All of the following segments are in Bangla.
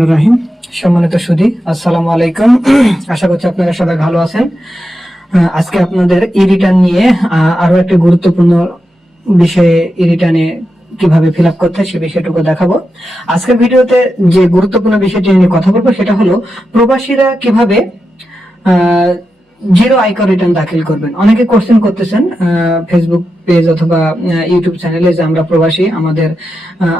রহমানির রহিম। সম্মানিত সুধী, আসসালামু আলাইকুম। আশা করছি আপনারা সবাই ভালো আছেন। আজকে আপনাদের ই রিটার্ন নিয়ে আরো একটা গুরুত্বপূর্ণ বিষয়ে ই রিটার্নে কিভাবে ফিল আপ করতে সে বিষয়টুকু দেখাবো। আজকের ভিডিওতে যে গুরুত্বপূর্ণ বিষয়টি নিয়ে কথা বলবো সেটা হলো প্রবাসীরা কিভাবে জিরো আয়কর রিটার্ন দাখিল করবেন। অনেকে কোশ্চেন করতেছেন ফেসবুক পেজ অথবা ইউটিউব চ্যানেলে যে আমরা প্রবাসী,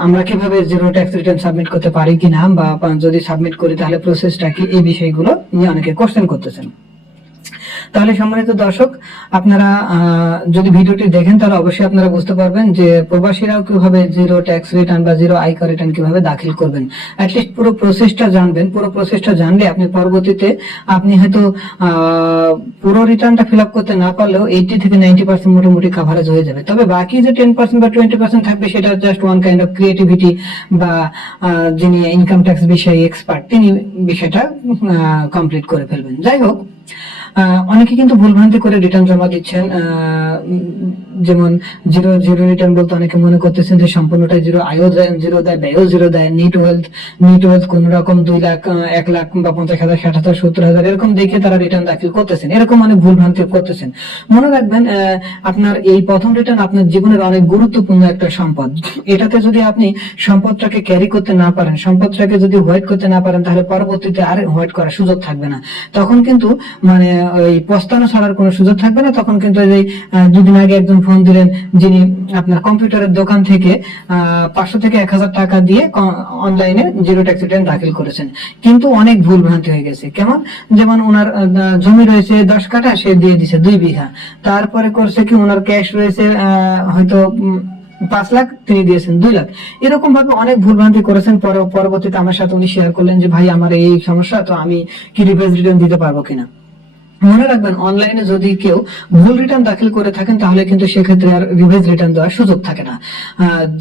আমরা কিভাবে জিরো ট্যাক্স রিটার্ন সাবমিট করতে পারি কিনা, বা যদি সাবমিট করি তাহলে প্রসেসটা কি, এই বিষয়গুলো নিয়ে অনেকে কোশ্চেন করতেছেন। তাহলে সম্মানিত দর্শক, আপনারা যদি ভিডিওটি দেখেন তাহলে অবশ্যই আপনারা বুঝতে পারবেন যে প্রবাসীরাও কিভাবে জিরো ট্যাক্স রিটার্ন বা জিরো আয়কর রিটার্ন কিভাবে দাখিল করবেন। অ্যাটলিস্ট পুরো প্রসেসটা জানবেন। পুরো প্রসেসটা জানলে আপনি পরবর্তীতে আপনি হয়তো পুরো রিটার্নটা ফিল আপ করতে না পারলেও 80 থেকে 90% মোটামুটি কাভারেজ হয়ে যাবে। তবে বাকি যে 10% বা 20% থাকবে সেটা just one kind of creativity, বা যিনি ইনকাম ট্যাক্স বিষয়ে এক্সপার্ট তিনি বিষয়টা কমপ্লিট করে ফেলবেন। যাই হোক, অনেকে কিন্তু ভুলভ্রান্তি করে রিটার্ন জমা দিচ্ছেন। যেমন জিরো জিরো রিটার্ন বলতে অনেকে মনে করতেছেন যে সম্পূর্ণটাই জিরো, আয়ও জিরো দেয়, ব্যয়ও জিরো দেয়, নিট ওয়েলথ কোন রকম 2 লাখ 1 লাখ বা 50,000 60,000 70,000 এরকম দেখে তারা রিটার্ন দাখিল করতেছেন। এরকম অনেক ভুলভ্রান্তি করতেছেন। মনে রাখবেন, আপনার এই প্রথম রিটার্ন আপনার জীবনের অনেক গুরুত্বপূর্ণ একটা সম্পদ। এটাতে যদি আপনি সম্পদটাকে ক্যারি করতে না পারেন, সম্পদটাকে যদি হোয়াইট করতে না পারেন, তাহলে পরবর্তীতে আর হোয়াইট করার সুযোগ থাকবে না। তখন কিন্তু মানে ওই পস্তানো ছাড়ার কোনো সুযোগ থাকবে না। তখন কিন্তু এই দুদিন আগে একজন ফোন দিলেন যিনি আপনার কম্পিউটারের দোকান থেকে 500 থেকে 1000 টাকা দিয়ে অনলাইনে জিরো ট্যাক্স রিটার্ন দাখিল করেছেন, কিন্তু অনেক ভুল ভ্রান্তি হয়ে গেছে। কেমন? যেমন ওনার জমি রয়েছে 10 কাঠা, সে দিয়ে দিছে 2 বিঘা। তারপরে করছে কি, ওনার ক্যাশ রয়েছে হয়তো 5 লাখ, তিনি দিয়েছেন 2 লাখ। এরকম ভাবে অনেক ভুলভ্রান্তি করেছেন। পরবর্তীতে আমার সাথে উনি শেয়ার করলেন যে ভাই আমার এই সমস্যা, তো আমি কি রিভার্স রিটার্ন দিতে পারবো কিনা। মনে রাখবেন, অনলাইনে যদি কেউ ভুল রিটার্ন দাখিল করে থাকেন তাহলে কিন্তু সেক্ষেত্রে আর রিভাইজ রিটার্ন দেওয়ার সুযোগ থাকে না।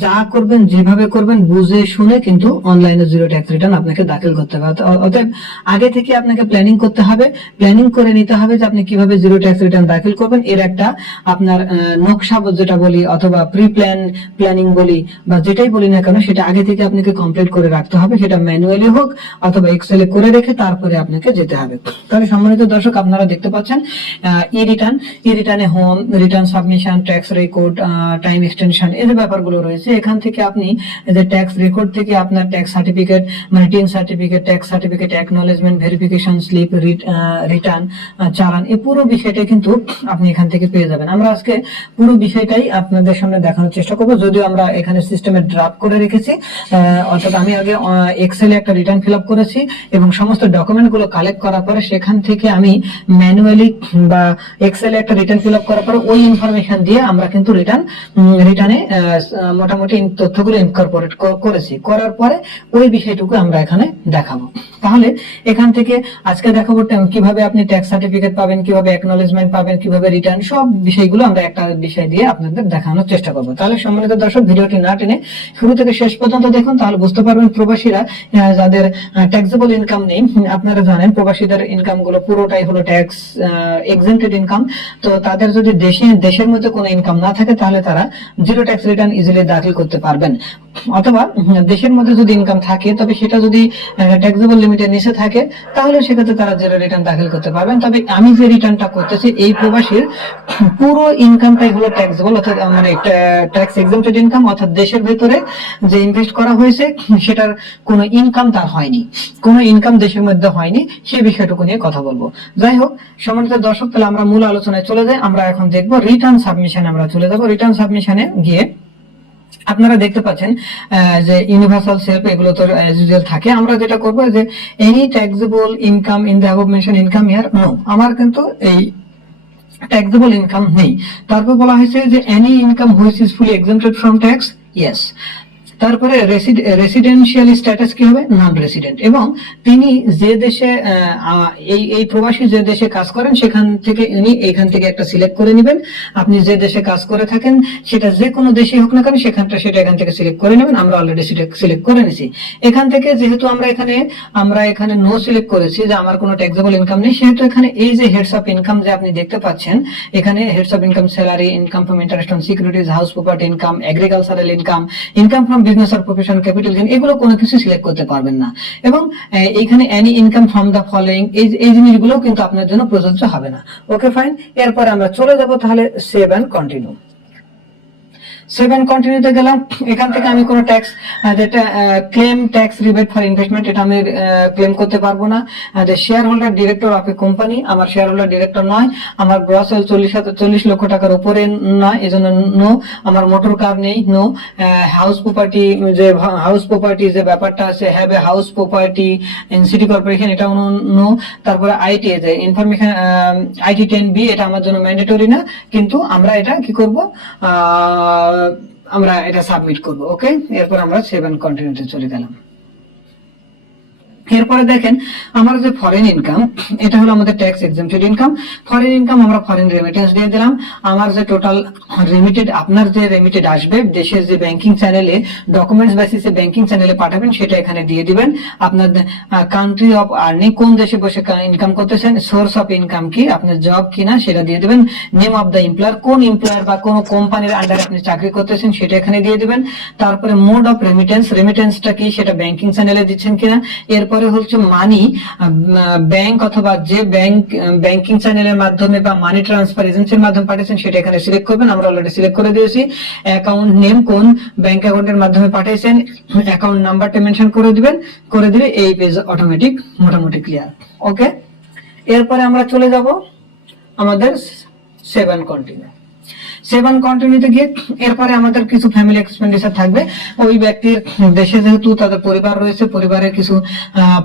যা করবেন, যেভাবে করবেন বুঝে শুনে কিন্তু অনলাইনে জিরো ট্যাক্স রিটার্ন আপনাকে দাখিল করতে হবে। অতএব আগে থেকে আপনাকে প্ল্যানিং করতে হবে, প্ল্যানিং করে নিতে হবে যে আপনি কিভাবে জিরো ট্যাক্স রিটার্ন দাখিল করবেন। এর একটা আপনার নকশা যেটা বলি, অথবা প্ল্যানিং বলি, বা যেটাই বলি না কেন, সেটা আগে থেকে আপনাকে কমপ্লিট করে রাখতে হবে। সেটা ম্যানুয়ালি হোক অথবা এক্সেলে করে রেখে তারপরে আপনাকে যেতে হবে। তাহলে সম্মানিত দর্শক, আপনারা দেখতে পাচ্ছেন ই রিটার্নে home return, submission, tax record, time extension, এই যে ব্যাপারগুলো রয়েছে। এখান থেকে আপনি যে ট্যাক্স রেকর্ড থেকে আপনার ট্যাক্স সার্টিফিকেট, মানে TIN certificate, tax certificate, acknowledgement, verification slip, return, চালান, এই পুরো বিষয়টা কিন্তু আপনি এখান থেকে পেয়ে যাবেন। আমরা আজকে পুরো বিষয়টাই আপনাদের সামনে দেখানোর চেষ্টা করব, যদিও আমরা এখানে সিস্টেমে ড্রাফট করে রেখেছি। অর্থাৎ আমি আগে এক্সেলে একটা রিটার্ন ফিল আপ করেছি এবং সমস্ত ডকুমেন্ট গুলো কালেক্ট করার পরে সেখান থেকে আমি ম্যানুয়ালি বা এক্সেলে একটা রিটার্ন ফিল আপ করার পরে ওই ইনফরমেশন দিয়ে আমরা কিন্তু রিটার্নে মোটামুটি তথ্যগুলো ইনকর্পোরেট করেছি। করার পরে ওই বিষয়টুকু আমরা এখানে দেখাবো। তাহলে এখান থেকে আজকে দেখাবো কিভাবে আপনি ট্যাক্স সার্টিফিকেট পাবেন, কিভাবে অ্যাকনলেজমেন্ট পাবেন, কিভাবে রিটার্ন, সব বিষয়গুলো আমরা একটা বিষয় দিয়ে আপনাদের দেখানোর চেষ্টা করবো। তাহলে সম্মানিত দর্শক, ভিডিওটি না টেনে শুরু থেকে শেষ পর্যন্ত দেখুন, তাহলে বুঝতে পারবেন প্রবাসীরা যাদের ট্যাক্সেবল ইনকাম নেই। আপনারা জানেন প্রবাসীদের ইনকাম গুলো পুরোটাই হলো ট্যাক্স এক্সেম্পটেড ইনকাম। তো তাদের যদি দেশের মধ্যে কোনো ইনকাম না থাকে তাহলে তারা জিরো ট্যাক্স রিটার্ন ইজিলি দাখিল করতে পারবেন। অথবা দেশের মধ্যে যদি ইনকাম থাকে, তবে সেটা যদি ট্যাক্সেবল লিমিটের নিচে থাকে, তাহলে সেক্ষেত্রে তারা জিরো রিটার্ন দাখিল করতে পারবেন। তবে আমি যে রিটার্নটা করতেছি, এই প্রবাসীর পুরো ইনকামটাই হলো ট্যাক্সেবল, অর্থাৎ মানে ট্যাক্স এক্সেম্পটেড ইনকাম, অর্থাৎ দেশের ভেতরে যে ইনভেস্ট করা হয়েছে সেটার কোনো ইনকাম তার হয়নি, কোনো ইনকাম দেশের মধ্যে হয়নি, সেই বিষয়টুকু নিয়ে কথা বলবো। যাই হোক সম্মানিত দর্শক, তাহলে আমরা মূল আলোচনায় চলে যাই। আমরা এখন দেখবো রিটার্ন সাবমিশনে। আমরা চলে যাবো রিটার্ন সাবমিশনে গিয়ে আপনারা দেখতে পাচ্ছেন যে ইউনিভার্সাল সেলফ, এগুলো তো অ্যাজ ইউজুয়াল থাকে। আমরা যেটা করবো যে any taxable income in the above mention income year, no, আমার কিন্তু এই ট্যাক্সেবল ইনকাম নেই। তারপর বলা হয়েছে যে any income which is fully exempted from tax, yes. তারপরে রেসিডেন্সিয়াল স্ট্যাটাস কি হবে, নন রেসিডেন্ট। এবং তিনি যে দেশে এই প্রবাসী যে দেশে কাজ করেন সেখান থেকে উনি এখান থেকে একটা সিলেক্ট করে নেবেন। আপনি যে দেশে কাজ করে থাকেন সেটা যে কোনো দেশে হোক না কেন, সেটা এখান থেকে সিলেক্ট করে নেবেন। আমরা অলরেডি সিলেক্ট করে নিছি। এখান থেকে যেহেতু আমরা এখানে নো সিলেক্ট করেছি যে আমার কোনো ট্যাক্সেবল ইনকাম নেই, সেহেতু এখানে এই যে হেডস অফ ইনকাম যে আপনি দেখতে পাচ্ছেন, এখানে heads of income, salary, income from interest on securities, house property income, agricultural income, income from business আর প্রফেশন, ক্যাপিটাল গেইন, এগুলো কোনো কিছু সিলেক্ট করতে পারবেন না। এবং এখানে any income from the following, এই জিনিসগুলো কিন্তু আপনার জন্য প্রযোজ্য হবে না। ওকে ফাইন, এরপর আমরা চলে যাব তাহলে save and continue. Save and কন্টিনিউতে গেলাম। এখান থেকে আমি কোনো ট্যাক্স, যেটা claim tax rebate for investment, এটা আমি ক্লেম করতে পারবো না। যে shareholder director of a company, আমার শেয়ার হোল্ডার ডিরেক্টর নয়, আমার গ্রস 40 লক্ষ টাকার উপরে নয়, এজন্য নো। আমার মোটর কার নেই, নো। হাউস প্রপার্টি, যে হাউস প্রপার্টি যে ব্যাপারটা আছে, have a house property in city corporation, এটাও নো। তারপরে আইটি, যে ইনফরমেশন আইটি 10B, এটা আমার জন্য ম্যান্ডেটরি না, কিন্তু আমরা এটা কি করব, আমরা এটা সাবমিট করব। ওকে, এরপর আমরা সেভ এন্ড কন্টিনিউতে চলে গেলাম। এরপরে দেখেন আমার যে ফরেন ইনকাম, এটা হলো আমাদের tax exempted income. Foreign income আমরা ফরেন রেমিটেন্স দিয়ে দিলাম। আমার যে টোটাল রেমিটেড, আপনার যে রেমিটেড আসবে দেশের যে ব্যাংকিং চ্যানেলে, ডকুমেন্টস বেসিসে ব্যাংকিং চ্যানেলে পাঠাবেন, সেটা এখানে দিয়ে দিবেন। আপনার কান্ট্রি অফ আর্নিং, কোন দেশে বসে ইনকাম করতেছেন, সোর্স অফ ইনকাম কি, আপনার জব কিনা সেটা দিয়ে দিবেন। নেম অফ দ্য এমপ্লয়ার, কোন এমপ্লয়ার বা কোন কোম্পানির আন্ডারে আপনি চাকরি করতেছেন সেটা এখানে দিয়ে দিবেন। তারপরে মোড অফ রেমিটেন্স, রেমিটেন্সটা কি সেটা ব্যাংকিং চ্যানেলে দিচ্ছেন কিনা। এরপরে হচ্ছে মানি, ব্যাংক অথবা যে ব্যাংকিং চ্যানেলের মাধ্যমে বা মানি ট্রান্সফার এজেন্সির মাধ্যমে পাঠিয়েছেন সেটা এখানে সিলেক্ট করবেন। আমরা অলরেডি সিলেক্ট করে দিয়েছি। অ্যাকাউন্ট নেম, কোন ব্যাংক অ্যাকাউন্টের মাধ্যমে পাঠিয়েছেন, অ্যাকাউন্ট নাম্বারটা মেনশন করে দিবেন। করে দিলে এই পেজ অটোমেটিক মোটামুটি ক্লিয়ার। ওকে, এরপরে আমরা চলে যাব আমাদের save and continue. Save and কন্টিনিউতে গিয়ে এরপরে আমাদের কিছু ফ্যামিলি এক্সপেন্ডিচার থাকবে। ওই ব্যক্তির দেশে যেহেতু তাদের পরিবার রয়েছে, পরিবারের কিছু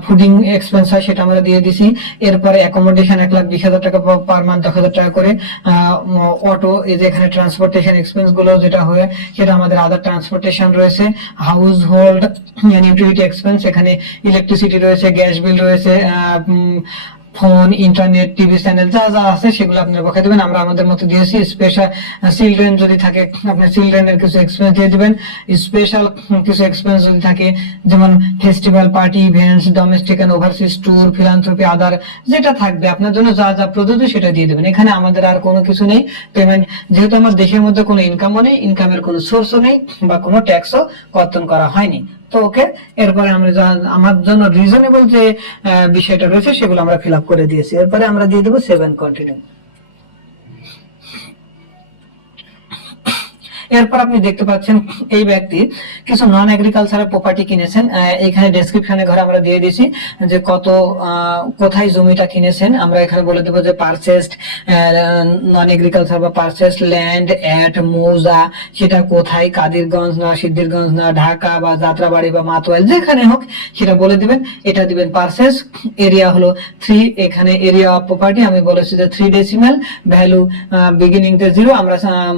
ফুডিং এক্সপেন্স হয়, সেটা আমরা দিয়ে দিছি। এরপরে অ্যাকোমোডেশন 1,20,000 টাকা পার মান্থ, 10,000 টাকা করে। অটো, এই যে এখানে ট্রান্সপোর্টেশন এক্সপেন্স গুলো যেটা হয় সেটা আমাদের আদার ট্রান্সপোর্টেশন রয়েছে। হাউস হোল্ড ইউটিলিটি এক্সপেন্স, এখানে ইলেকট্রিসিটি রয়েছে, গ্যাস বিল রয়েছে, ফোন, ইন্টারনেট, টিভি চ্যানেল যা যা আছে সেগুলো আপনি বকে দিবেন। আমরা আমাদের মতো দিয়েছি। স্পেশাল চিলড্রেন যদি থাকে, আপনি চিলড্রেনের কিছু এক্সপেন্স দিয়ে দিবেন। স্পেশাল কিছু এক্সপেন্স যদি থাকে, যেমন festival, party, events, domestic and overseas tour, philanthropy, other যেটা থাকবে আপনার জন্য যা যা প্রযোজ্য সেটা দিয়ে দেবেন। এখানে আমাদের আর কোনো কিছু নেই পেমেন্ট, যেহেতু আমার দেশের মধ্যে কোনো ইনকামও নেই, ইনকামের কোনো সোর্সও নেই বা কোনো ট্যাক্সও কর্তন করা হয়নি। তো ওকে, এরপরে আমরা আমার জন্য রিজনেবল যে বিষয়টা রয়েছে সেগুলো আমরা ফিল আপ করে দিয়েছি। এরপরে আমরা দিয়ে দেবো সেভ এন্ড কন্টিনিউ। এরপর আপনি দেখতে পাচ্ছেন এই ব্যক্তি কিছু নন এগ্রিকালচারাল প্রপার্টি কিনেছেন। এখানে ডেসক্রিপশনে ঘরে আমরা দিয়ে দিয়েছি যে কোথায় জমিটা কিনেছেন। আমরা এখানে বলে দেবো যে পারচেসড নন এগ্রিকালচার বা পারচেসড ল্যান্ড এট মৌজা, সেটা কোথায়, কাদিরগঞ্জ না, সিদ্ধিরগঞ্জ না, ঢাকা বা যাত্রাবাড়ি বা মাতোয়াল, যেখানে হোক সেটা বলে দিবেন। এটা দিবেন পারচেস। এরিয়া হলো 3, এখানে এরিয়া অফ প্রপার্টি আমি বলেছি যে 3 ডেসিমাল, ভ্যালু বিগিনিং তে 0, আমরা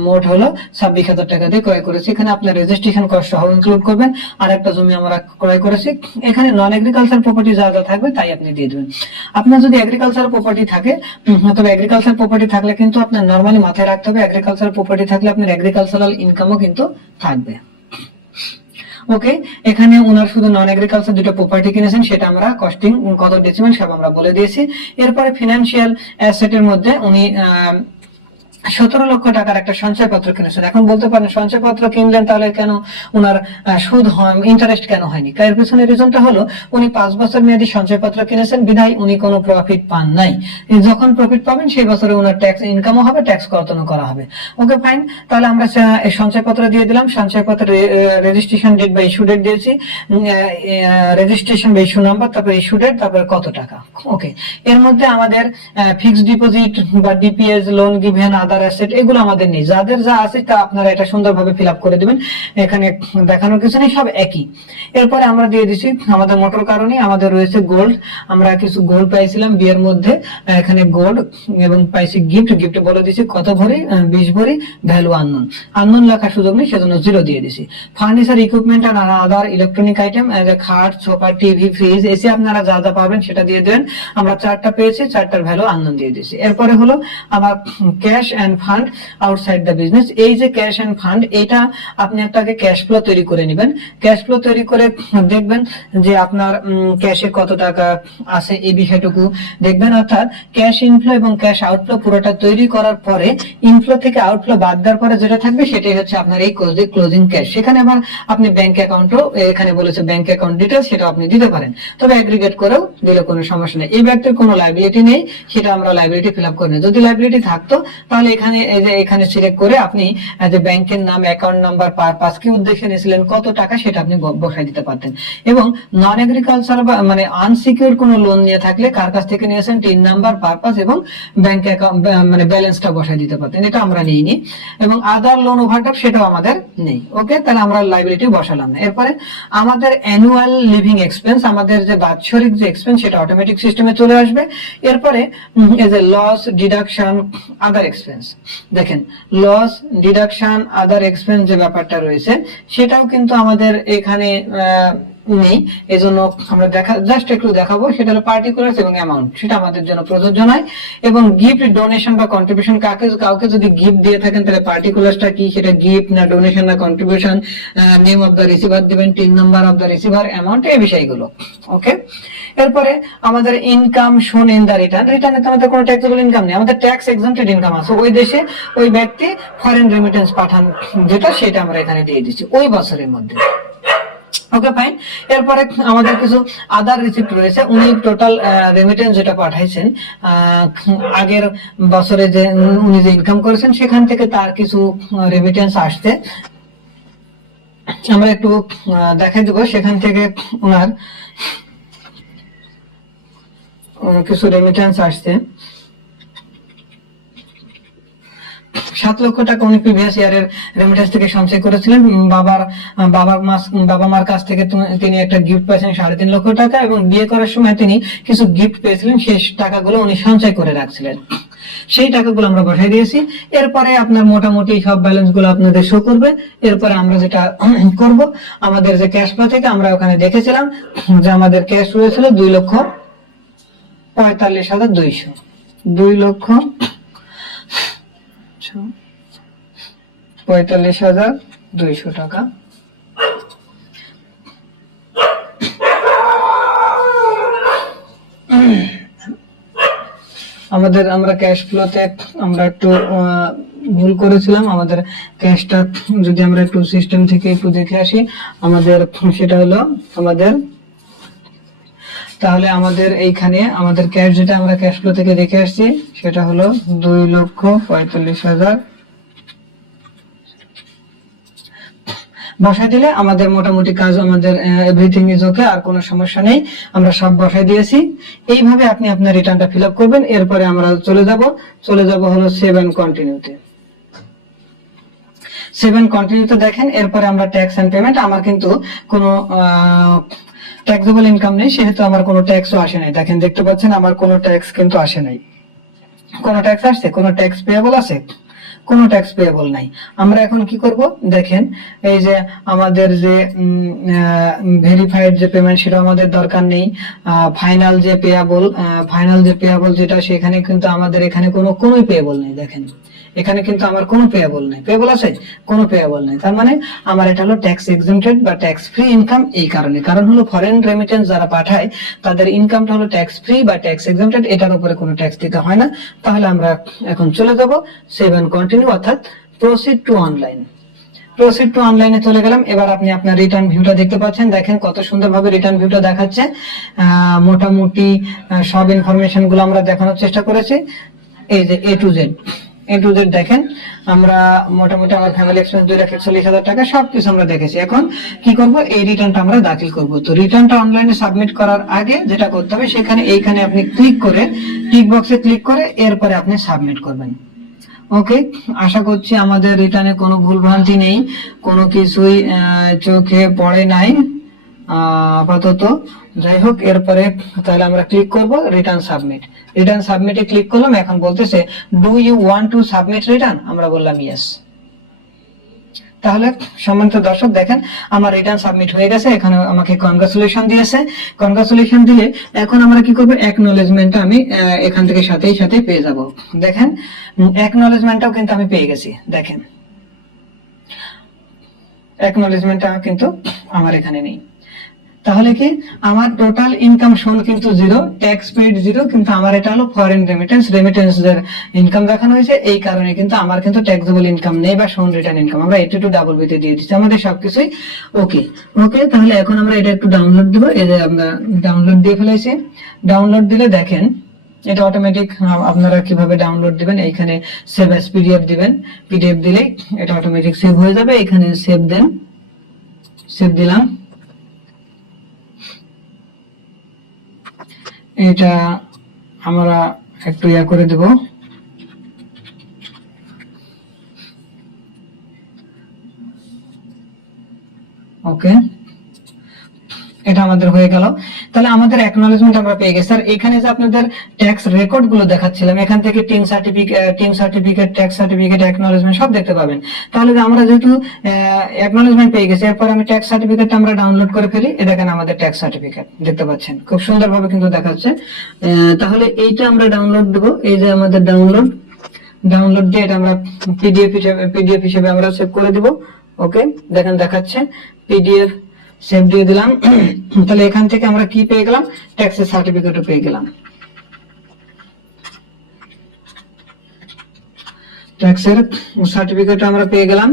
মোট হলো 26,000 টাকা দিয়ে ক্রয় করেছি। এখানে আপনার রেজিস্ট্রেশন কস্ট সহ ইনক্লুড করবেন। আর একটা জমি আমরা ক্রয় করেছি। এখানে নন এগ্রিকালচার প্রপার্টি যা যা থাকবে তাই আপনি দিয়ে দেবেন। আপনার যদি এগ্রিকালচার প্রপার্টি থাকে, তবে এগ্রিকালচার প্রপার্টি থাকলে কিন্তু আপনার নরমালি মাথায় রাখতে হবে, এগ্রিকালচার প্রপার্টি থাকলে আপনার এগ্রিকালচারাল ইনকামও কিন্তু থাকবে। ওকে, এখানে ওনার শুধু নন এগ্রিকালচার দুটো প্রপার্টি কিনেছেন, সেটা আমরা কস্টিং কত ডেসিমাল সব আমরা বলে দিয়েছি। এরপরে ফিনান্সিয়াল অ্যাসেটের মধ্যে উনি 17 লক্ষ টাকার একটা সঞ্চয়পত্র কিনেছেন। এখন বলতে পারেন সঞ্চয়পত্র কিনলেন তাহলে কেন ওনার সুদ ইন্টারেস্ট কেন হয়নি? এর পিছনে রিজনটা হলো উনি 5 বছর মেয়াদী সঞ্চয়পত্র কিনেছেন, বিধায় উনি কোনো প্রফিট পান নাই। যখন প্রফিট পাবেন সেই বছরে ওনার ট্যাক্স ইনকামও হবে, ট্যাক্স কর্তনও করা হবে। ওকে ফাইন, তাহলে আমরা এই সঞ্চয়পত্র দিয়ে দিলাম। সঞ্চয়পত্রের রেজিস্ট্রেশন ডেট বা ইস্যু ডেট দিয়েছি, রেজিস্ট্রেশন বা ইস্যু নাম্বার, তারপর ইস্যু ডেট, তারপর কত টাকা। ওকে, এর মধ্যে আমাদের ফিক্সড ডিপোজিট বা ডিপিএস, লোন গিভেন, আদার অ্যাসেট এগুলো আমাদের নেই। যাদের যা আছে তা আপনারা এটা সুন্দরভাবে ফিল আপ করে দিবেন। এখানে দেখানোর কিছু নেই, সব একই। এরপরে আমরা দিয়ে দিচ্ছি আমাদের মোটর কারণে আমাদের রয়েছে গোল্ড। আমরা কিছু গোল্ড পাইছিলাম বিয়ের মধ্যে, এখানে গোল্ড এবং পাইছি গিফট বলে দিছি কত ভরি, 20 ভরি, ভ্যালু আননোন লেখার সুযোগ নেই, সেজন্য 0 দিয়ে দিছি। ফার্নিচার, ইকুইপমেন্ট আর আদার ইলেকট্রনিক আইটেম, খাট, সোফা, টিভি, ফ্রিজ, এসি আপনারা যা যা পাবেন সেটা দিয়ে দেবেন। আমরা 4টা পেয়েছি, 4টার ভ্যালু আননোন দিয়ে দিছি। এরপরে হলো আমার cash and fund outside the business. এই যে ক্যাশ অ্যান্ড ফান্ড, এটা আপনি একটাকে ক্যাশ ফ্লো তৈরি করে নেবেন। ক্যাশ ফ্লো তৈরি করে দেখবেন যে আপনার ক্যাশে কত টাকা আছে, এই বিষয়টুকু দেখবেন। অর্থাৎ ক্যাশ ইনফ্লো এবং ক্যাশ আউটফ্লো পুরোটা তৈরি করার পরে ইনফ্লো থেকে আউটফ্লো বাদ দেওয়ার পরে যেটা থাকবে সেটাই হচ্ছে আপনার এই ক্লোজিং ক্যাশ। সেখানে আবার আপনি ব্যাংক অ্যাকাউন্টও, এখানে বলেছে ব্যাংক অ্যাকাউন্ট ডিটেলস, সেটা আপনি দিতে পারেন, তবে এগ্রিগেট করেও দিলে কোনো সমস্যা নেই। এই ব্যক্তির কোনো লাইবিলিটি নেই, সেটা আমরা লাইবিলিটি ফিল আপ করি না। যদি লাইবিলিটি থাকতো তাহলে এখানে এই যে এখানে সিলেক্ট করে আপনি যে ব্যাংকের নাম, অ্যাকাউন্ট নাম্বার, পারপাস, কি উদ্দেশ্যে নিয়েছিলেন, কত টাকা, সেটা আপনি বসাই দিতে পারতেন। এবং নন এগ্রিকালচার বা মানে আনসিকিউর কোনো লোন নিয়ে থাকলে কার কাছ থেকে নিয়েছেন, টিন নাম্বার, পারপাস এবং ব্যাংক অ্যাকাউন্ট মানে ব্যালেন্সটা বসাই দিতে পারতেন। এটা আমরা নিইনি। এবং আদার লোন ওভারড্রাফট সেটাও আমাদের নেই। ওকে, তাহলে আমরা লাইবিলিটি বসালাম না। এরপরে আমাদের অ্যানুয়াল লিভিং এক্সপেন্স, আমাদের যে বাৎসরিক যে এক্সপেন্স, সেটা অটোমেটিক সিস্টেমে চলে আসবে। এরপরে এই যে লস ডিডাকশন আদার এক্সপেন্স, দেখেন লস ডিডাকশন আদার এক্সপেন্স যে ব্যাপারটা রয়েছে সেটাও কিন্তু আমাদের এখানে নেই। এজন্য আমরা জাস্ট একটু দেখাবো, সেটা হলো পার্টিকুলারস এবং অ্যামাউন্ট, সেটা আমাদের জন্য প্রযোজ্য নয়। এবং গিফট, ডোনেশন বা কন্ট্রিবিউশন, কাউকে যদি গিফট দিয়ে থাকেন তাহলে পার্টিকুলারসটা কি, সেটা গিফট না ডোনেশন না contribution, name of the receiver দিবেন, TIN number of the receiver, amount, এই বিষয়গুলো। ওকে, এরপরে আমাদের ইনকাম শোন ইন দ্য রিটার্ন। রিটার্নে তো আমাদের কোনো ট্যাক্সেবল ইনকাম নেই, আমাদের ট্যাক্স এক্সাম্পটেড ইনকাম আছে। ওই দেশে ওই ব্যক্তি ফরেন রেমিটেন্স পাঠান যেটা, সেটা আমরা এখানে দিয়ে দিচ্ছি ওই বছরের মধ্যে। Okay fine. এরপরে আমাদের কিছু আদার রিসিপ্ট রয়েছে। উনি টোটাল রেমিটেন্স যেটা পাঠাইছেন আগের বছরে, যে উনি যে ইনকাম করেছেন সেখান থেকে তার কিছু রেমিটেন্স আসছে, আমরা একটু দেখাই দেবো। সেখান থেকে ওনার কিছু রেমিটেন্স আসছে। 7 লক্ষ টাকা উনি প্রিভিয়াস ইয়ারের রেমিটেন্স থেকে সঞ্চয় করেছিলেন। বাবা মার কাছ থেকে তিনি একটা গিফট পেয়েছেন 3.5 লক্ষ টাকা, এবং বিয়ে করার সময় তিনি কিছু গিফট পেয়েছিলেন, সেই টাকাগুলো উনি সঞ্চয় করে রাখছিলেন, সেই টাকাগুলো আমরা বসাই দিয়েছি। এরপরে আপনার মোটামুটি সব ব্যালেন্স গুলো আপনাদের শো করবে। এরপরে আমরা যেটা করব, আমাদের যে ক্যাশ ফ্লো থেকে আমরা ওখানে দেখেছিলাম যে আমাদের ক্যাশ রয়েছিল 2,45,200, 2,45,200 টাকা। আমরা ক্যাশ ফ্লোতে আমরা একটু ভুল করেছিলাম। আমাদের ক্যাশটা যদি আমরা একটু সিস্টেম থেকে একটু দেখে আসি, আমাদের সেটা হলো তাহলে আমাদের এইখানে আমাদের ক্যাশ যেটা আমরা ক্যাশ ফ্লো থেকে দেখে আসছি সেটা হলো 2,45,000 বসাই দিলে আমাদের মোটামুটি কাজ, আমাদের এভরিথিং ইজ ওকে, আর কোনো সমস্যা নেই, আমরা সব বসাই দিয়েছি। এইভাবে আপনি আপনার রিটার্নটা ফিল আপ করবেন। এরপরে আমরা চলে যাব হলো সেভ এন্ড কন্টিনিউতে। সেভ এন্ড কন্টিনিউতে দেখেন, এরপরে আমরা ট্যাক্স এন্ড পেমেন্ট, আমার কিন্তু কোনো ট্যাক্সেবল ইনকাম নেই, সেহেতু আমার কোনো ট্যাক্সও আসে নাই। দেখেন, দেখতে পাচ্ছেন আমার কোনো ট্যাক্স কিন্তু আসে নাই। কোনো ট্যাক্স আসছে? কোনো ট্যাক্স পেয়েবল আছে? কোনো ট্যাক্স পেয়েবল নাই। আমরা এখন কি করব, দেখেন এই যে আমাদের যে ভেরিফাইড যে পেমেন্ট, সেটা আমাদের দরকার নেই। ফাইনাল যে পেয়াবল যেটা, সেখানে কিন্তু আমাদের এখানে কোনোই পেয়েবল নেই। দেখেন এখানে কিন্তু আমার কোনো পেয়েবল নেই। পেয়েবল আছে? কোনো পেয়েবল নেই। তার মানে আমার এটা হলো ট্যাক্স এক্সেম্পটেড বা ট্যাক্স ফ্রি ইনকাম। এই কারণ হলো ফরেন রেমিটেন্স যারা পাঠায় তাদের ইনকামটা হলো ট্যাক্স ফ্রি বা ট্যাক্স এক্সেম্পটেড, এটার উপরে কোনো ট্যাক্স দিতে হয় না। তাহলে আমরা এখন চলে যাব সেভ এন্ড কন্টিনিউ, অর্থাৎ proceed to online. Proceed to অনলাইনে চলে গেলাম। এবার আপনি আপনার রিটার্ন ভিউটা দেখতে পাচ্ছেন। দেখেন কত সুন্দরভাবে রিটার্ন ভিউটা দেখাচ্ছে। মোটামুটি সব ইনফরমেশন গুলো আমরা দেখানোর চেষ্টা করেছি। এই যে এ টু জেড দেখেন, আমরা মোটামুটি আমার ফ্যামিলি এক্সপেন্স 2,41,000 টাকা সবকিছু আমরা দেখেছি। এখন কি করব, এই রিটার্নটা আমরা দাখিল করব। তো রিটার্নটা অনলাইনে সাবমিট করার আগে যেটা করতে হবে, এইখানে আপনি ক্লিক করে, টিক বক্সে ক্লিক করে এরপরে আপনি সাবমিট করবেন। ওকে, আশা করছি আমাদের রিটার্নে কোনো ভুলভ্রান্তি নেই, কোনো কিছুই চোখে পড়ে নাই আপাতত। যাই হোক, এরপরে তাহলে আমরা ক্লিক করব রিটার্ন সাবমিটে ক্লিক করলাম। এখন বলতেছে do you want to submit return, আমরা বললাম ইয়েস। তাহলে সম্মানিত দর্শক দেখেন আমার রিটার্ন সাবমিট হয়ে গেছে, এখানে আমাকে কনগ্রাচুলেশন দিয়েছে। কনগ্রাচুলেশন দিলে এখন আমরা কি করব, অ্যাকনলেজমেন্টটা আমি এখান থেকে সাথেই সাথে পেয়ে যাব। দেখেন অ্যাকনলেজমেন্টটাও কিন্তু আমি পেয়ে গেছি। দেখেন অ্যাকনলেজমেন্টটা কিন্তু আমার এখানে নেই। তাহলে কি আমার টোটাল ইনকাম শোন কিন্তু জিরো, ট্যাক্স পেইড জিরো, কিন্তু আমার এটা হলো ফরেন রেমিটেন্স এর ইনকাম দেখানো হয়েছে। এই কারণে কিন্তু আমার কিন্তু ট্যাক্সেবল ইনকাম নেই বা শোন রিটার্ন ইনকাম আমরা 82 বিতে দিয়ে দিচ্ছি। আমাদের সবকিছুই ওকে ওকে। তাহলে এখন আমরা এটা একটু ডাউনলোড দিব। এই যে আমরা ডাউনলোড দিয়ে ফেলেছি। ডাউনলোড দিলে দেখেন এটা অটোমেটিক আপনারা কিভাবে ডাউনলোড দিবেন, এইখানে সেভ অ্যাজ পিডিএফ দিবেন। পিডিএফ দিলে এটা অটোমেটিক সেভ হয়ে যাবে। এখানে সেভ দেন, সেভ দিলাম। এটা আমরা একটু ইয়া করে দেব। ওকে, এটা আমাদের হয়ে গেল। তাহলে আমাদের অ্যাকনলেজমেন্ট আমরা পেয়ে গেছি। স্যার এখানে যে আপনাদের ট্যাক্স রেকর্ড গুলো দেখাচ্ছিলাম, এখান থেকে tin certificate, tax certificate, acknowledgement সব দেখতে পাবেন। তাহলে আমরা যেহেতু অ্যাকনলেজমেন্ট পেয়ে গেছি, এরপর আমি ট্যাক্স সার্টিফিকেটটা আমরা ডাউনলোড করে ফেলি। এই দেখেন আমাদের ট্যাক্স সার্টিফিকেট দেখতে পাচ্ছেন, খুব সুন্দরভাবে কিন্তু দেখাচ্ছে। তাহলে এইটা আমরা ডাউনলোড দেব। এই যে আমাদের ডাউনলোড দিয়ে এটা আমরা পিডিএফ হিসেবে আমরা সেভ করে দিব। ওকে, দেখেন দেখাচ্ছে পিডিএফ, সেভ দিয়ে দিলাম। তাহলে এখান থেকে আমরা কি পেয়ে গেলাম, ট্যাক্সের সার্টিফিকেটও পেয়ে গেলাম। ট্যাক্সের সার্টিফিকেট আমরা পেয়ে গেলাম।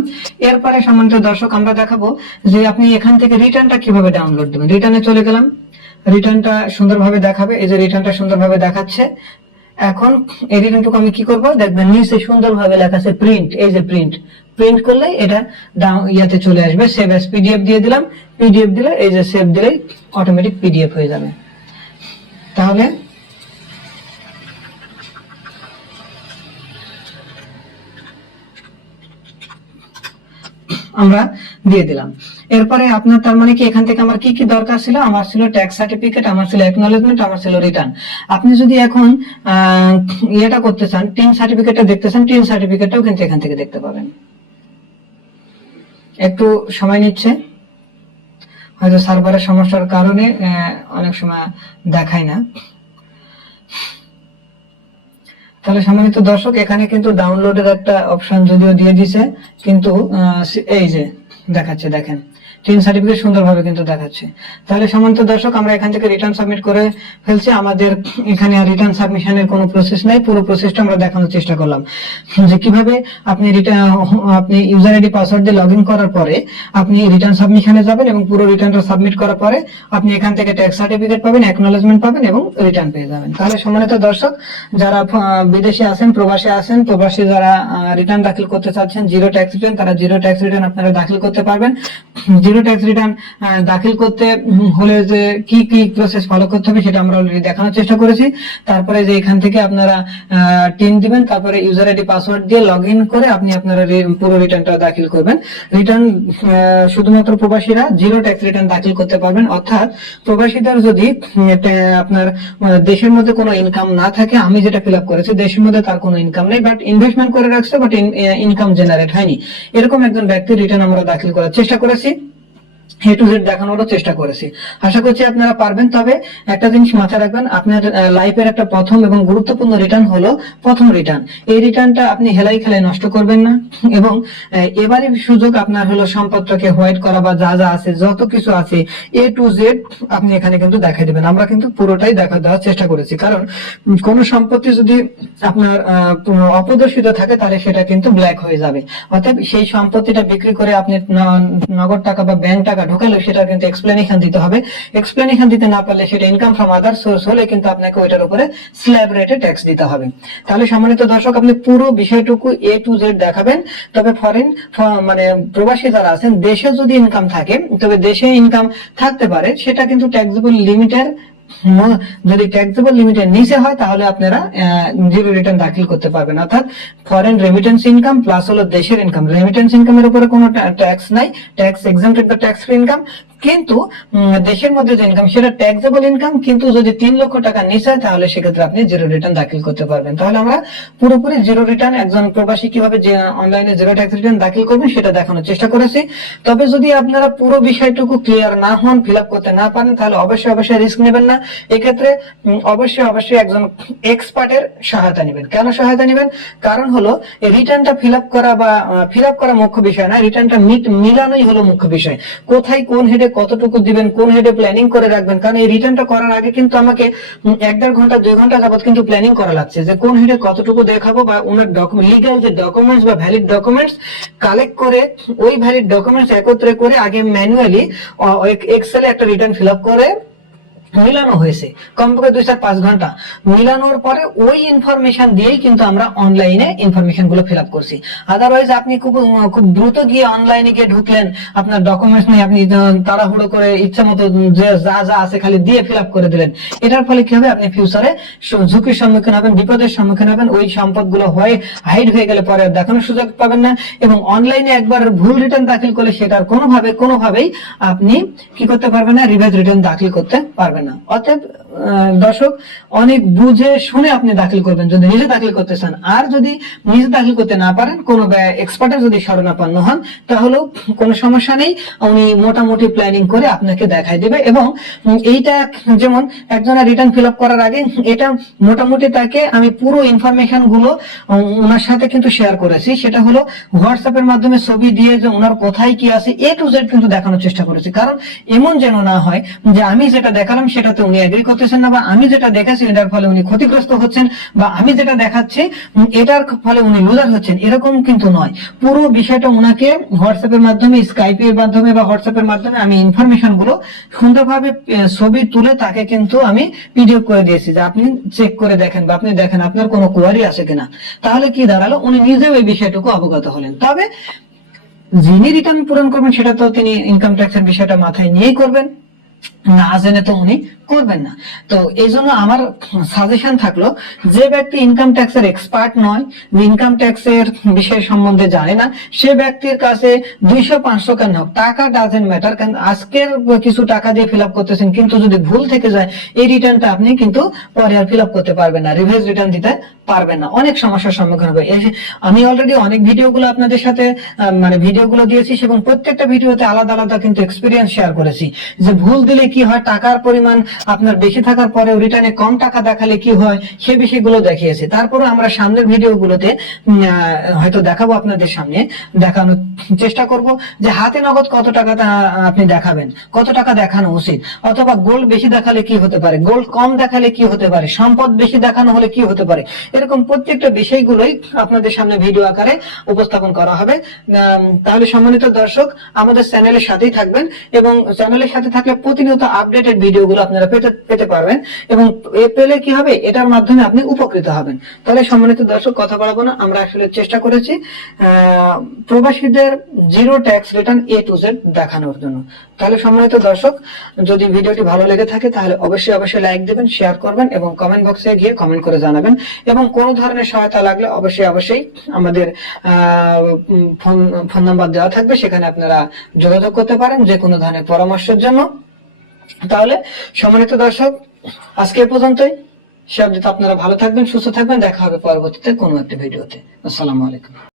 এরপরে সম্মানিত দর্শক আমরা দেখাবো যে আপনি এখান থেকে রিটার্নটা কিভাবে ডাউনলোড দিবেন। রিটার্নে চলে গেলাম, রিটার্নটা সুন্দরভাবে দেখাবে। এই যে রিটার্নটা সুন্দরভাবে দেখাচ্ছে। এখন এই রিটার্নটুকু আমি কি করব, দেখবেন নিচে সুন্দরভাবে লেখা আছে প্রিন্ট। এই যে প্রিন্ট করলে এটা ইয়াতে চলে আসবে। সেভ অ্যাজ পিডিএফ দিয়ে দিলাম। পিডিএফ দিলে এই যে সেভ দিলে অটোমেটিক পিডিএফ হয়ে যাবে। তাহলে আমরা দিয়ে দিলাম। এরপরে আপনার তার মানে কি এখান থেকে আমার কি কি দরকার ছিল, আমার ছিল ট্যাক্স সার্টিফিকেট, আমার ছিল অ্যাকনলেজমেন্ট, আমার ছিল রিটার্ন। আপনি যদি এখন ইয়েটা করতে চান, টিন সার্টিফিকেটটা দেখতে চান, টিন সার্টিফিকেটটাও কিন্তু এখান থেকে দেখতে পাবেন। একটু সময় নিচ্ছে, হয়তো সার্ভারের সমস্যার কারণে অনেক সময় দেখায় না। তাহলে সম্মানিত দর্শক এখানে কিন্তু ডাউনলোডের একটা অপশন যদিও দিয়ে দিছে, কিন্তু এই যে দেখাচ্ছে, দেখেন টিন সার্টিফিকেট সুন্দরভাবে কিন্তু দেখাচ্ছে। তাহলে সম্মানিত দর্শক আমরা এখান থেকে রিটার্ন সাবমিট করে ফেলছি। আমাদের এখানে আর রিটার্ন সাবমিশনের কোনো প্রসেস নাই, পুরো প্রসেসটা আমরা দেখানোর চেষ্টা করলাম যে কিভাবে আপনি ইউজার আইডি পাসওয়ার্ড দিয়ে লগইন করার পরে আপনি রিটার্ন সাবমিশনে যাবেন এবং পুরো রিটার্নটা সাবমিট করার পরে আপনি এখান থেকে ট্যাক্স সার্টিফিকেট পাবেন, অ্যাকনলেজমেন্ট পাবেন এবং রিটার্ন পেয়ে যাবেন। তাহলে সম্মানিত দর্শক যারা বিদেশে আছেন, প্রবাসে আছেন, প্রবাসী যারা রিটার্ন দাখিল করতে চাচ্ছেন জিরো ট্যাক্স রিটার্ন, তারা জিরো ট্যাক্স রিটার্ন আপনারা দাখিল করতে পারবেন। জিরো ট্যাক্স রিটার্ন দাখিল করতে হলে যে কি কি প্রসেস ফলো করতে হবে সেটা আমরা অলরেডি দেখানোর চেষ্টা করেছি। তারপরে যে এখান থেকে আপনারা টিন দিবেন, তারপরে ইউজার আইডি পাসওয়ার্ড দিয়ে লগইন করে আপনি আপনারা পুরো রিটার্নটা দাখিল করবেন। রিটার্ন শুধুমাত্র প্রবাসীরা জিরো ট্যাক্স রিটার্ন দাখিল করতে পারবেন। অর্থাৎ প্রবাসীদের যদি আপনার দেশের মধ্যে কোনো ইনকাম না থাকে, আমি যেটা ফিল আপ করেছি দেশের মধ্যে তার কোনো ইনকাম নেই, বাট ইনভেস্টমেন্ট করে রাখছে, বাট ইনকাম জেনারেট হয়নি, এরকম একজন ব্যক্তির রিটার্ন আমরা দাখিল করার চেষ্টা করেছি, এ টু জেড দেখানোর চেষ্টা করেছি। আশা করছি আপনারা পারবেন। তবে একটা জিনিস মাথায় রাখবেন, আপনার লাইফের একটা প্রথম এবং গুরুত্বপূর্ণ রিটার্ন হলো প্রথম রিটার্ন। এই রিটার্নটা আপনি হেলাই খেলায় নষ্ট করবেন না, এবং এবারে সুযোগ আপনার হলো সম্পদটাকে হোয়াইট করা বা যা যা আছে, যত কিছু আছে এ টু জেড আপনি এখানে কিন্তু দেখাই দেবেন। আমরা কিন্তু পুরোটাই দেওয়ার চেষ্টা করেছি, কারণ কোন সম্পত্তি যদি আপনার অপ্রদর্শিত থাকে তাহলে সেটা কিন্তু ব্ল্যাক হয়ে যাবে। অর্থাৎ সেই সম্পত্তিটা বিক্রি করে আপনি নগদ টাকা বা ব্যাংক টাকা ঢোকালে সেটা কিন্তু এক্সপ্লেনেশন দিতে হবে। এক্সপ্লেনেশন দিতে না পারলে সেটা ইনকাম ফ্রম আদার সোর্স হলে কিন্তু আপনাকে ওইটার উপরে স্ল্যাব রেটে ট্যাক্স দিতে হবে। তাহলে সম্মানিত দর্শক আপনি পুরো বিষয়টুকু এ টু জেড দেখাবেন। তবে মানে প্রবাসী যারা আছেন, দেশে যদি ইনকাম থাকে, তবে দেশে ইনকাম থাকতে পারে, সেটা কিন্তু ট্যাক্সেবল লিমিটের যদি ট্যাক্সেবল লিমিটের নিচে হয় তাহলে আপনারা জিরো রিটার্ন দাখিল করতে পারবেন। অর্থাৎ ফরেন রেমিটেন্স ইনকাম প্লাস হলো দেশের ইনকাম, রেমিটেন্স ইনকামের উপরে কোনো ট্যাক্স নাই, ট্যাক্স এক্সাম্পটেড বা ট্যাক্স ফ্রি ইনকাম, কিন্তু দেশের মধ্যে যে ইনকাম সেটা ট্যাক্সেবল ইনকাম, কিন্তু যদি 3 লক্ষ টাকা নিচে হয় তাহলে সেক্ষেত্রে আপনি জিরো রিটার্ন দাখিল করতে পারবেন। তাহলে আমরা পুরোপুরি জিরো রিটার্ন একজন প্রবাসী কিভাবে যে অনলাইনে জিরো ট্যাক্স রিটার্ন দাখিল করবেন সেটা দেখানোর চেষ্টা করেছি। তবে যদি আপনারা পুরো বিষয়টুকু ক্লিয়ার না হন, ফিল আপ করতে না পারেন, তাহলে অবশ্যই রিস্ক নেবেন না। এক্ষেত্রে অবশ্যই একজন এক্সপার্টের সহায়তা নেবেন। কেন সহায়তা নেবেন? কারণ হলো রিটার্নটা ফিল আপ করা মুখ্য বিষয় না, রিটার্নটা মিলানোই হলো মুখ্য বিষয়। কোথায় কোন হেডে কতটুকু দিবেন, কোন হেডে প্ল্যানিং করে রাখবেন। কারণ এই রিটার্নটা করার আগে কিন্তু আমাকে 1-1.5 ঘন্টা 2 ঘন্টা যাবত কিন্তু প্ল্যানিং করা লাগছে, যে কোন হেডে কতটুকু দেখাবো, বা ওনার লিগ্যাল যে ডকুমেন্টস বা ভ্যালিড ডকুমেন্টস কালেক্ট করে ওই ভ্যালিড ডকুমেন্টস একত্রে করে আগে ম্যানুয়ালি এক্সেলে একটা রিটার্ন ফিল আপ করে মিলানো হয়েছে কমপক্ষে 2-4-5 ঘন্টা। মিলানোর পরে ওই ইনফরমেশন দিয়েই কিন্তু আমরা অনলাইনে ইনফরমেশন গুলো ফিল আপ করছি। আদারওয়াইজ আপনি খুব দ্রুত গিয়ে অনলাইনে গিয়ে ঢুকলেন, আপনার ডকুমেন্টস নিয়ে আপনি তাড়াহুড়ো করে ইচ্ছা মতো যে যা আছে খালি দিয়ে ফিল আপ করে দিলেন। এটার ফলে কি হবে? আপনি ফিউচারে ঝুঁকির সম্মুখীন হবেন, বিপদের সম্মুখীন হবেন। ওই সম্পদগুলো হাইড হয়ে গেলে পরে দেখানোর সুযোগ পাবেন না। এবং অনলাইনে একবার ভুল রিটার্ন দাখিল করলে সেটার কোনোভাবেই আপনি কি করতে পারবেন না, রিভাইজ রিটার্ন দাখিল করতে পারবেন না। অতএব দর্শক, অনেক বুঝে শুনে আপনি দাখিল করবেন যদি নিজে দাখিল করতে চান। আর যদি নিজে দাখিল করতে না পারেন, কোন এক্সপার্টের যদি শরণাপন্ন হন, তাহলেও কোনো সমস্যা নেই। উনি মোটামুটি প্ল্যানিং করে আপনাকে দেখাই দেবে। এবং এইটা যেমন একজনের রিটার্ন ফিল আপ করার আগে এটা মোটামুটি তাকে আমি পুরো ইনফরমেশন গুলো ওনার সাথে কিন্তু শেয়ার করেছি। সেটা হলো হোয়াটসঅ্যাপের মাধ্যমে ছবি দিয়ে যে ওনার কোথায় কি আছে A to Z কিন্তু দেখানোর চেষ্টা করেছি। কারণ এমন যেন না হয় যে আমি যেটা দেখালাম সেটাতে উনি এগ্রি করতেছেন না, বা আমি যেটা দেখাচ্ছি এটার ফলে উনি ক্ষতিগ্রস্ত হচ্ছেন, বা আমি যেটা দেখাচ্ছি এটার ফলে উনি লুজার হচ্ছেন, এরকম কিন্তু নয়। পুরো বিষয়টা উনাকে হোয়াটসঅ্যাপের মাধ্যমে, স্কাইপের মাধ্যমে বা হোয়াটসঅ্যাপের মাধ্যমে আমি ইনফরমেশন গুলো সুন্দরভাবে ছবি তুলে তাকে কিন্তু আমি পিডিএফ করে দিয়েছি, যে আপনি চেক করে দেখেন, বা আপনি দেখেন আপনার কোনো কোয়ারি আছে কিনা। তাহলে কি দাঁড়ালো? উনি নিজেও এই বিষয়টুকু অবগত হলেন। তবে যিনি রিটার্ন পূরণ করবেন সেটা তো তিনি ইনকাম ট্যাক্সের বিষয়টা মাথায় নিয়েই করবেন, না জেনে তো উনি করবেন না। তো এই জন্য আমার সাজেশন থাকলো, যে ব্যক্তি ইনকাম ট্যাক্সের এক্সপার্ট নয়, ইনকাম ট্যাক্সের বিষয় সম্বন্ধে জানে না, সে ব্যক্তির কাছে 200-500 কেন হোক, টাকা ডাজেন্ট ম্যাটার। কারণ আজকের কিছু টাকা দিয়ে ফিল আপ করতেছেন, কিন্তু যদি ভুল থেকে যায় এই রিটার্নটা আপনি কিন্তু পরে আর ফিল আপ করতে পারবেন না, রিভাইজ রিটার্ন দিতে পারবেন না, অনেক সমস্যার সম্মুখীন হবে। আমি অলরেডি অনেক ভিডিওগুলো আপনাদের সাথে ভিডিওগুলো দিয়েছি, এবং প্রত্যেকটা ভিডিওতে আলাদা আলাদা কিন্তু এক্সপিরিয়েন্স শেয়ার করেছি, যে ভুল দিলে কি হয়, টাকার পরিমাণ আপনার বেশি থাকার পরেও রিটার্নে কম টাকা দেখালে কি হয়, সে বিষয়গুলো দেখিয়েছি। তারপরে আমরা সামনের ভিডিওগুলোতে হয়তো দেখাবো, আপনাদের সামনে দেখানোর চেষ্টা করব যে হাতে নগদ কত টাকা আপনি দেখাবেন, কত টাকা দেখানো উচিত, অথবা গোল্ড বেশি দেখালে কি হতে পারে, গোল্ড কম দেখালে কি হতে পারে, সম্পদ বেশি দেখানো হলে কি হতে পারে। এরকম প্রত্যেকটা বিষয়গুলোই আপনাদের সামনে ভিডিও আকারে উপস্থাপন করা হবে। তাহলে সম্মানিত দর্শক, আমাদের চ্যানেলের সাথেই থাকবেন, এবং চ্যানেলের সাথে থাকলে প্রতিনিয়ত আপডেটেড ভিডিওগুলো আপনারা পেতে পারবেন, এবং পেলে কি হবে, এটার মাধ্যমে আপনি উপকৃত হবেন। তাহলে সম্মানিত দর্শক, কথা বাড়াবো না, আমরা আসলে চেষ্টা করেছি প্রবাসীদের zero tax return A to Z দেখানোর জন্য। তাহলে সম্মানিত দর্শক, যদি ভিডিওটি ভালো লেগে থাকে তাহলে অবশ্যই লাইক দিবেন, শেয়ার করবেন, এবং কমেন্ট বক্সে গিয়ে কমেন্ট করে জানাবেন। এবং কোনো ধরনের সহায়তা লাগলে অবশ্যই আমাদের ফোন নাম্বার দেওয়া থাকবে, সেখানে আপনারা যোগাযোগ করতে পারেন যে কোনো ধরনের পরামর্শের জন্য। তাহলে সম্মানিত দর্শক, আজকে এ পর্যন্তই। সে অবধি আপনারা ভালো থাকবেন, সুস্থ থাকবেন, দেখা হবে পরবর্তীতে কোনো একটা ভিডিওতে। আসসালামু আলাইকুম।